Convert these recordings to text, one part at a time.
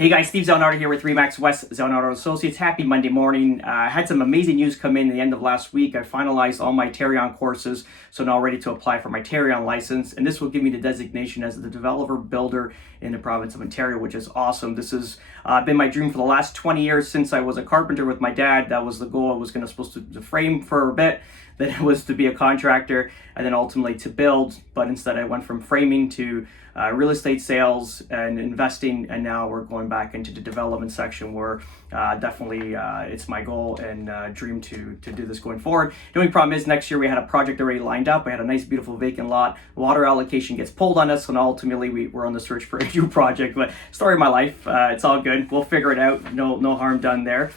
Hey guys, Steve Zelnardo here with Remax West Zelnardo Associates. Happy Monday morning. I had some amazing news come in at the end of last week. I finalized all my Tarion courses, so now ready to apply for my Tarion license. And this will give me the designation as the developer builder in the province of Ontario, which is awesome. This has been my dream for the last 20 years since I was a carpenter with my dad. That was the goal. I was supposed to frame for a bit, then it was to be a contractor, and then ultimately to build. But instead I went from framing to real estate sales and investing, and now we're going back into the development section where definitely it's my goal and dream to do this going forward. The only problem is next year we had a project already lined up. We had a nice beautiful vacant lot. Water allocation gets pulled on us, and ultimately we're on the search for a new project. But story of my life, it's all good. We'll figure it out. No harm done there.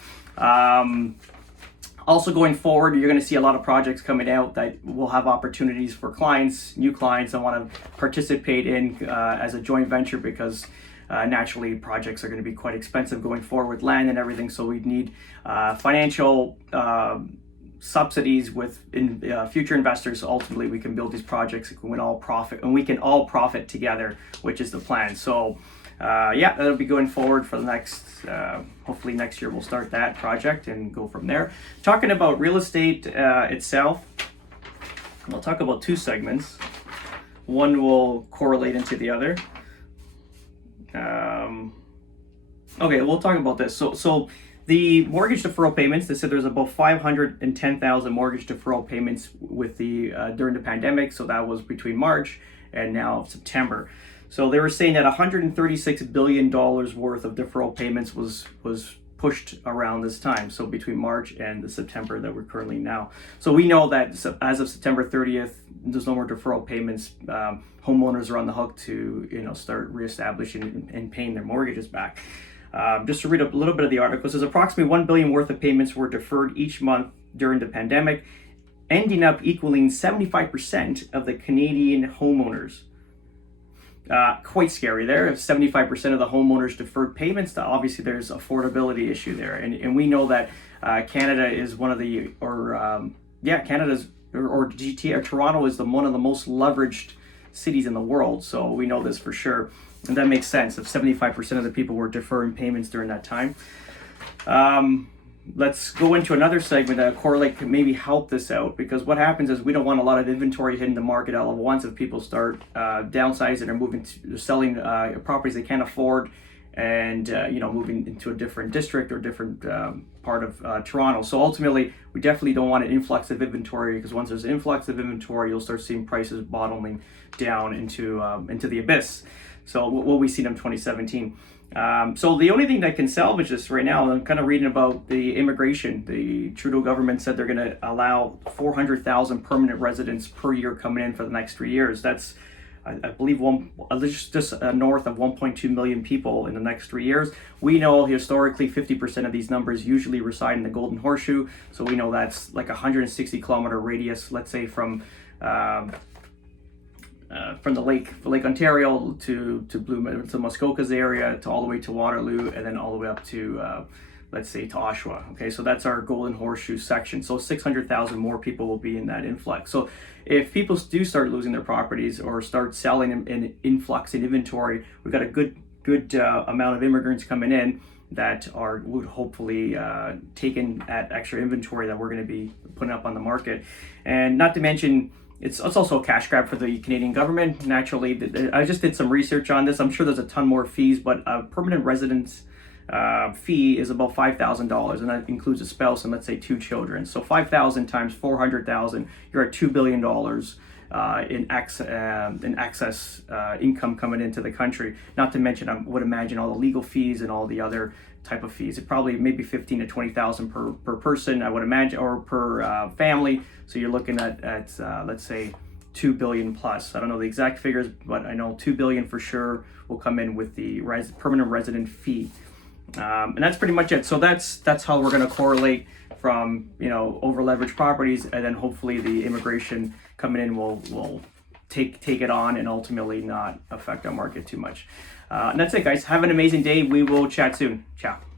Also going forward, you're going to see a lot of projects coming out that will have opportunities for clients, new clients that want to participate in as a joint venture, because naturally projects are going to be quite expensive going forward with land and everything. So we need financial subsidies with future investors. So ultimately we can build these projects and we can all profit together, which is the plan. So yeah, that'll be going forward for the next, hopefully next year we'll start that project and go from there. Talking about real estate itself, we'll talk about two segments. One will correlate into the other. Okay, we'll talk about this. So the mortgage deferral payments, they said there's about 510,000 mortgage deferral payments with the during the pandemic. So that was between March and now September. So they were saying that $136 billion worth of deferral payments was pushed around this time. So between March and the September that we're currently now. So we know that as of September 30th, there's no more deferral payments. Homeowners are on the hook to start reestablishing and paying their mortgages back. Just to read a little bit of the article, it says approximately $1 billion worth of payments were deferred each month during the pandemic, ending up equaling 75% of the Canadian homeowners. Quite scary there. If 75% of the homeowners deferred payments, obviously there's affordability issue there, and we know that Canada is one of the Canada's or GTA or Toronto is one of the most leveraged cities in the world. So we know this for sure, and that makes sense if 75% of the people were deferring payments during that time. Let's go into another segment that correlate could maybe help this out, because what happens is we don't want a lot of inventory hitting the market all at once if people start downsizing or moving to selling properties they can't afford, and moving into a different district or different part of Toronto. So ultimately we definitely don't want an influx of inventory, because once there's an influx of inventory you'll start seeing prices bottoming down into the abyss. So what we seen in 2017. So the only thing that can salvage this right now, I'm kind of reading about the immigration. The Trudeau government said they're going to allow 400,000 permanent residents per year coming in for the next 3 years. That's, I believe, just north of 1.2 million people in the next 3 years. We know historically 50% of these numbers usually reside in the Golden Horseshoe. So we know that's like a 160 kilometer radius, let's say from the Lake Ontario to Muskoka's area, to all the way to Waterloo, and then all the way up to let's say to Oshawa. Okay, so that's our Golden Horseshoe section. So 600,000 more people will be in that influx. So if people do start losing their properties or start selling in influx in inventory, we've got a good amount of immigrants coming in that would hopefully taken at extra inventory that we're going to be putting up on the market. And not to mention, it's also a cash grab for the Canadian government. Naturally, I just did some research on this. I'm sure there's a ton more fees, but a permanent residence fee is about $5,000, and that includes a spouse and let's say 2 children. So 5,000 times 400,000, you're at $2 billion in excess income coming into the country. Not to mention, I would imagine all the legal fees and all the other type of fees. It probably maybe 15 to 20,000 per person, I would imagine, or per family. So you're looking at let's say 2 billion plus. I don't know the exact figures, but I know 2 billion for sure will come in with the permanent resident fee. And that's pretty much it. So that's how we're going to correlate from over leveraged properties, and then hopefully the immigration coming in will take it on and ultimately not affect our market too much. And that's it, guys. Have an amazing day. We will chat soon. Ciao.